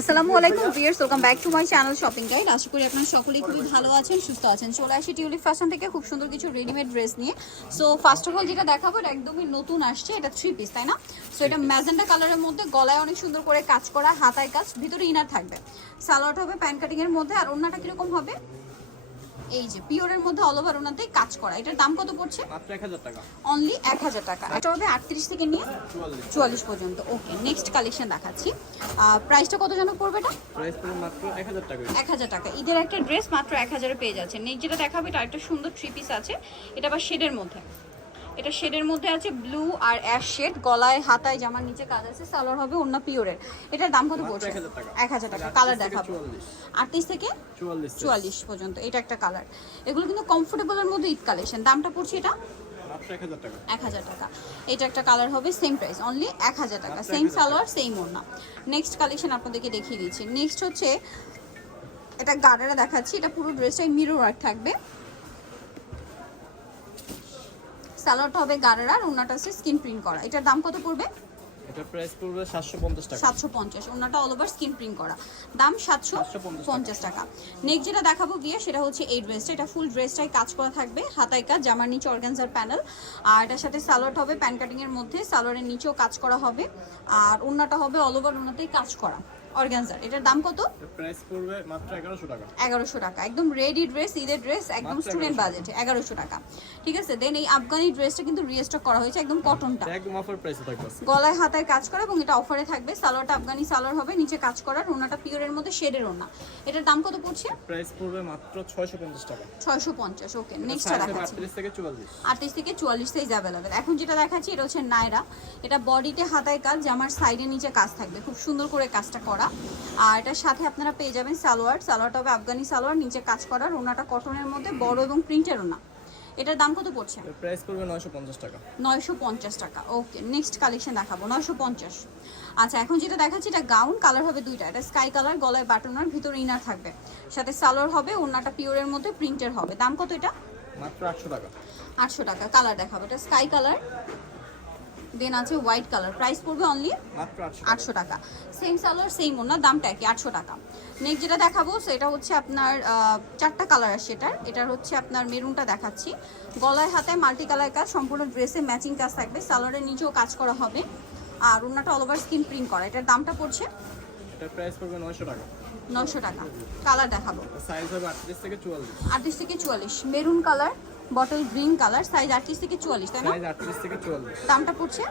আসসালামু আলাইকুম viewers, welcome back to my channel shopping guide. আশা করি আপনারা সকলেই খুবই ভালো আছেন, সুস্থ আছেন। চলে আসি টিউলিপ ফ্যাশন থেকে খুব সুন্দর কিছু রেডিমেড ড্রেস নিয়ে। সো ফার্স্ট অফ অল যেটা দেখাবো এটা একদমই নতুন আসছে, এটা 3 পিস, তাই না? সো এটা ম্যাজেন্টা কালারের মধ্যে, গলায় অনেক সুন্দর করে কাজ করা, হাতায় কাজ, ভিতরে ইনার থাকবে, সালোয়ার হবে প্যান্ট কাটিং এর মধ্যে। আর ওন্নাটা কিরকম হবে? এই যে পিওরের মধ্যে অল ওভার ওনাতেই কাজ করা। এটার দাম কত পড়ছে? মাত্র 1000 টাকা। অনলি 1000 টাকা। এটা হবে 38 থেকে নিয়ে 44 পর্যন্ত। ওকে, নেক্সট কালেকশন দেখাচ্ছি। প্রাইসটা কত যেন পড়বে? এটা প্রাইস পড়বে মাত্র 1000 টাকা। 1000 টাকা। ঈদের একটা ড্রেস মাত্র 1000 এ পেয়ে যাচ্ছে। নেক্সট যেটা দেখাবে এটা একটা সুন্দর 3 পিস আছে, এটা আবার শেডের মধ্যে। এটা শেডের মধ্যে আছে, ব্লু আর অ্যাশ শেড, গলায় হাতায় জামার নিচে কাজ আছে, সালোয়ার হবে ওন্না পিওরের। এটার দাম কত পড়ছে? 1000 টাকা। কালার দেখাবো 38 থেকে 44 পর্যন্ত। এটা একটা কালার। এগুলো কিন্তু কমফোর্টেবলের মধ্যে ঈদ কালেকশন। দামটা পড়ছে এটা মাত্র 1000 টাকা। 1000 টাকা। এটা একটা কালার হবে, সেম প্রাইস, অনলি 1000 টাকা। সেম সালোয়ার, সেম ওড়না। নেক্সট কালেকশন আপনাদেরকে দেখিয়ে দিচ্ছি। নেক্সট হচ্ছে এটা গাড়ারা দেখাচ্ছি। এটা পুরো ড্রেসটাই মিরর ওয়ার্ক থাকবে, সালোয়ারটা হবে গাড়ারা, আর ওড়নাটা আছে স্কিন প্রিন্ট করা। এটার দাম কত পড়বে? এটা প্রাইস পড়বে 750 টাকা। 750। ওড়নাটা অল ওভার স্কিন প্রিন্ট করা, দাম 750 টাকা। নেক্সট যেটা দেখাবো গিয়ে সেটা হচ্ছে এই ড্রেসটা। এটা ফুল ড্রেসটাই কাজ করা থাকবে, হাতায় কাজ, জামার নিচে অর্গানজার প্যানেল, আর এটার সাথে সালোয়ার হবে প্যান্ট কাটিং এর মধ্যে, সালোয়ারের নিচেও কাজ করা হবে, আর ওড়নাটা হবে অল ওভার ওড়নাতেই কাজ করা অর্গানজার। এটার দাম কত? প্রাইস পড়বে মাত্র 1100 টাকা। 1100 টাকা। একদম রেডি ড্রেস, ঈদের ড্রেস, একদম স্টুডেন্ট বাজেটে 1100 টাকা। ঠিক আছে। দেন এই আফগানি ড্রেসটা কিন্তু রিস্টক করা হয়েছে, একদম কটনটা, একদম অফার প্রাইসে থাকবে। গলায় হাতায় কাজ করা এবং এটা অফারে থাকবে। সালোয়ারটা আফগানি সালোয়ার হবে, নিচে কাজ করা, ওড়নাটা পিওরের মধ্যে শেডের ওড়না। এটার দাম কত পড়ছে? প্রাইস পড়বে মাত্র 650 টাকা। 650। ওকে, নেক্সটটা দেখাচ্ছি। 38 থেকে 44। 38 থেকে 44 সাইজ अवेलेबल। এখন যেটা দেখাচ্ছি এটা হচ্ছে নায়রা। এটা বডিতে হাতায় কাজ, জামার সাইডে নিচে কাজ থাকবে, খুব সুন্দর করে কাজটা করা। আর এটার সাথে আপনারা পেয়ে যাবেন সালোয়ার। সালোয়ারটা হবে আফগানি সালোয়ার, নিচে কাজ করার, ওড়নাটা কটনের মধ্যে, বড় এবং প্রিন্টের ওড়না। এটার দাম কত পড়ছে? প্রাইস পড়বে 950 টাকা। 950 টাকা। ওকে, নেক্সট কালেকশন দেখাবো 950। আচ্ছা, এখন যেটা দেখাচ্ছি এটা গাউন, কালার হবে দুইটা। এটা স্কাই কালার, গলায় বাটনার, ভিতরে ইনার থাকবে, সাথে সালোয়ার হবে, ওড়নাটা পিওরের মধ্যে প্রিন্টের হবে। দাম কত এটা? মাত্র 800 টাকা। 800 টাকা। কালার দেখাবো, এটা স্কাই কালার, দেন আছে হোয়াইট কালার। প্রাইস পড়বে অনলি মাত্র 800 টাকা। সেম সালোয়ার, সেম ওড়না, দামটা কি 800 টাকা। নেক্সট যেটা দেখাবো সেটা হচ্ছে আপনার 4টা কালার আসছে এটার। এটার হচ্ছে আপনার মেরুনটা দেখাচ্ছি, গলায় হাতায় মাল্টি কালার কাজ, সম্পূর্ণ ড্রেসে ম্যাচিং কাজ থাকবে, সালোয়ারের নিচেও কাজ করা হবে, আর ওড়নাটা অল ওভার স্কিন প্রিন্ট করা। এটার দামটা পড়ছে এটা প্রাইস পড়বে 900 টাকা। 900 টাকা। কালার দেখাবো, সাইজ হবে 38 থেকে 44। 38 থেকে 44। Maroon colour, bottle green colour, size 38 থেকে 44, তাই না? সাইজ 38 থেকে 44। দামটা পড়ছে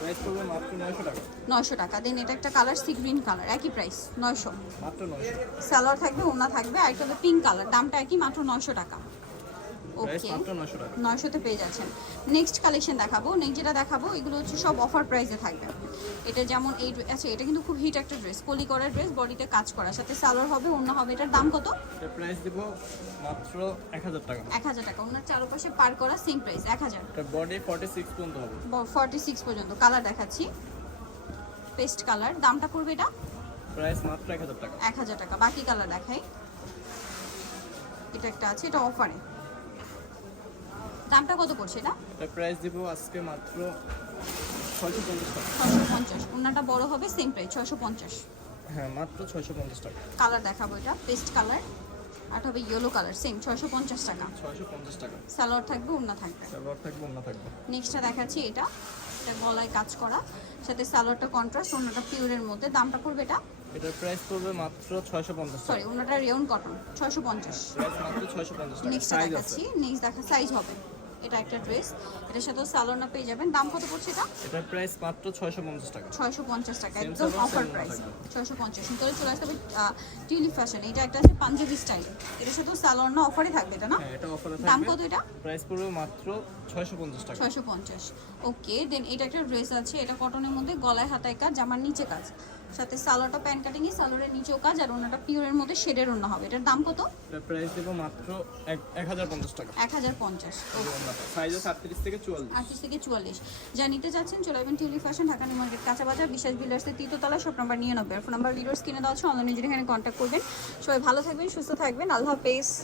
প্রাইস পড়বে মাত্র 900 টাকা। 900 টাকা। দেন এটা একটা কালার সি গ্রিন কালার, একই প্রাইস 900। মাত্র 900। সালোয়ার থাকবে, ওড়না থাকবে, আর একটা হবে পিঙ্ক কালার, দামটা একই, মাত্র 900 টাকা। প্রাইস ওকে, মাত্র 900 টাকা। 900 তে পেয়ে যাচ্ছেন। নেক্সট কালেকশন দেখাবো। নেক্সট যেটা দেখাবো এগুলো হচ্ছে সব অফার প্রাইসে থাকবে। এটা যেমন এই আচ্ছা, এটা কিন্তু খুব হিট একটা ড্রেস, কলি করা ড্রেস, বডিতে কাজ করা, সাথে সালোয়ার হবে, ওড়না হবে। এটার দাম কত? এটা প্রাইস দিব মাত্র 1000 টাকা। 1000 টাকা। ওড়নার চারপাশে পার করা, সেম প্রাইস 1000। এটা বডি 46 পর্যন্ত হবে। 46 পর্যন্ত। কালার দেখাচ্ছি, পেস্ট কালার, দামটা পড়বে এটা প্রাইস মাত্র 1000 টাকা। 1000 টাকা। বাকি কালার দেখাই। এটা একটা আছে, এটা অফারে, দামটা কত পড়ছে এটা? এটা প্রাইস দিব আজকে মাত্র 650 টাকা। 650। ওড়নাটা বড় হবে, সেম প্রাইস 650। হ্যাঁ, মাত্র 650 টাকা। কালার দেখাবো, এটা পেস্ট কালার, আর হবে ইয়েলো কালার, সেম 650 টাকা। 650 টাকা। সালোয়ার থাকবে, ওড়না থাকবে। সালোয়ার থাকবে, ওড়না থাকবে। নেক্সটটা দেখাচ্ছি এটা। এটা গলায় কাজ করা, সাথে সালোয়ারটা কন্ট্রাস্ট, ওড়নাটা পিওরের মধ্যে। দামটা পড়বে এটা? এটার প্রাইস পড়বে মাত্র 650 টাকা। সরি, ওড়নাটা রেয়ন কটন, 650। প্রাইস মাত্র 650 টাকা। নেক্সটটা সাইজ আছে। দেখাচ্ছি। নেক্সট দেখা সাইজ হবে। এটা একটা ড্রেস, এটার সাথে সালোয়ার না পেয়ে যাবেন। দাম কত পড়ছে এটা? এটার প্রাইস মাত্র 650 টাকা। 650 টাকা, Same একদম সালোয়ার, অফার same প্রাইস। ওড়না 650 ভিতরে চলে আসতে হবে টিউলিপ ফ্যাশন। এটা একটা আছে পাঞ্জাবি স্টাইল, এটার সাথে সালোয়ার না অফারে থাকবে, এটা না? হ্যাঁ, এটা অফারে দাম থাকবে। কত এটা? প্রাইস পড়বে মাত্র 650 টাকা। 650। ওকে, দেন এটা একটা ড্রেস আছে, এটা কটনের মধ্যে, গলায় হাতায় কাজ, জামার নিচে কাজ, সাথে সালোয়ারটা প্যান্ট কাটিং এ, সালোয়ারের নিচেও কাজ, আর ওনাটা পিওরের মধ্যে শেডের ওড়না হবে। এটার দাম কত? এটার প্রাইস দেব মাত্র 1050 টাকা। 1050। সাইজ আছে 38 থেকে 44। 38 থেকে 44। যা নিতে চাচ্ছেন চলে আসবেন tulip fashion, Dhaka new market, কাঁচা বাজার, বিশ্বাস বিল্ডার্সের তৃতীয়তলা, shop number 99। Phone number videos কিনে দেওয়া আছে, অনলাইনে যেখানে কন্ট্যাক্ট করবেন। সবাই ভালো থাকবেন, সুস্থ থাকবেন, আল্লাহ হাফেজ।